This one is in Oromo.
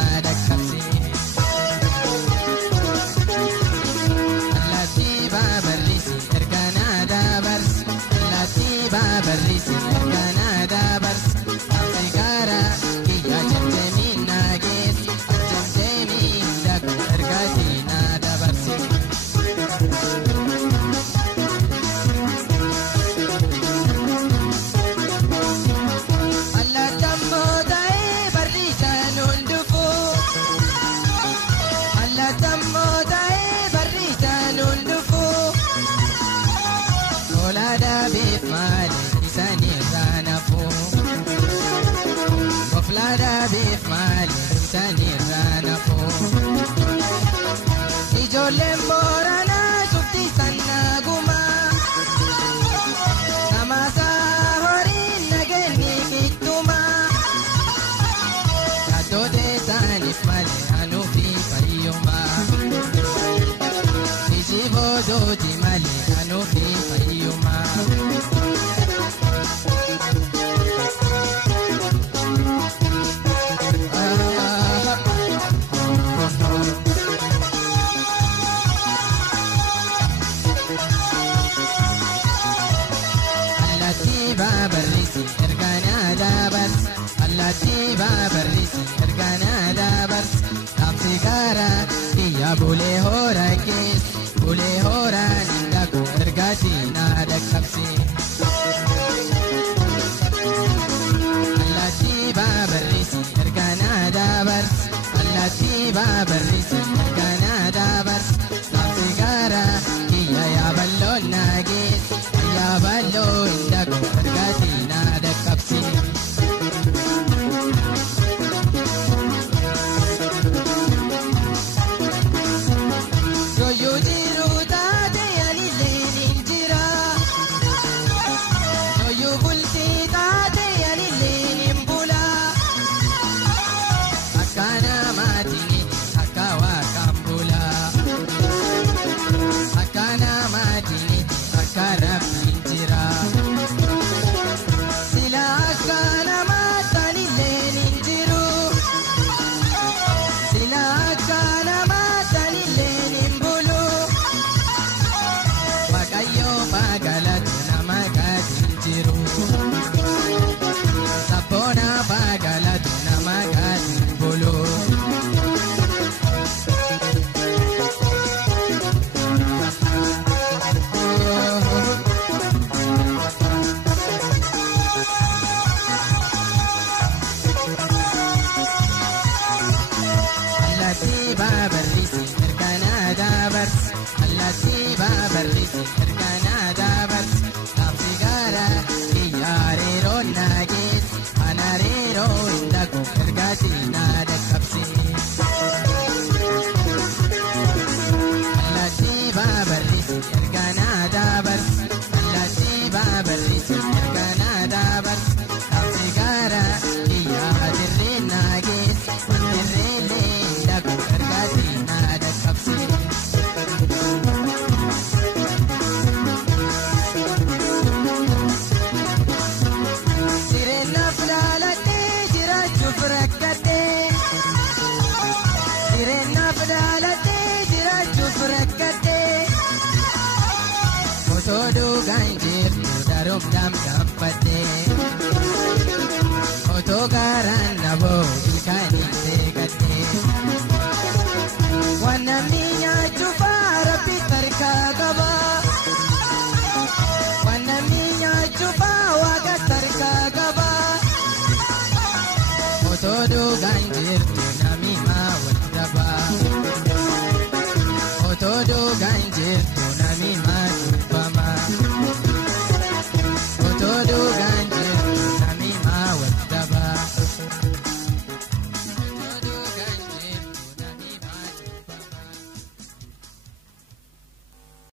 nada kapsi. Allati babarisi ergana da bars. Allati babarisi ergana da bars. Sigara kiya jamjemi nagis. Jamjemi daku ergati nada barsi. Lada beef mali sani rana po. Ijole morana sukti sanna guma. Namasa hori nageni kituma. Kato de sani mali anu fi pariyuma. Isibo doji mali anu fi pariyuma. Babarisi ergana da bars. Allati babarisi ergana da bars. Sigara kiya bule hora kes. Bule hora nindaku ergati nada kapsi. Allati babarisi ergana da bars. Allati babarisi ergana da bars. Sigara kiya ya ballo nagis. Ya ballo indaku ergati nada kapsi. Yo jiru tate alile ninjira. Yo bulti tate alile nimbula. Akana matini akawa kambula. Akana matini akara ninjira. Sila akana matani le ninjiru. Sila akana matani le nimbulu. Pagayo pagalatu namagati ninjiru. Sapona pagalatu namagati nimbulu. Babarisi ergana da bars. Allati babarisi ergana da bars. Sigara kiyarero nagis. Anarero indaku ergati nada kapsi. Allati babarisi ergana da bars. Allati babarisi ergana da bars. Sigara kiyarero nagis. Anarero indaku ergati nada kapsi. Sirena flalate jiraachu furakkate. Sirena flalate jiraachu furakkate. Otoo dhugaan jirtu darum dam gabbate.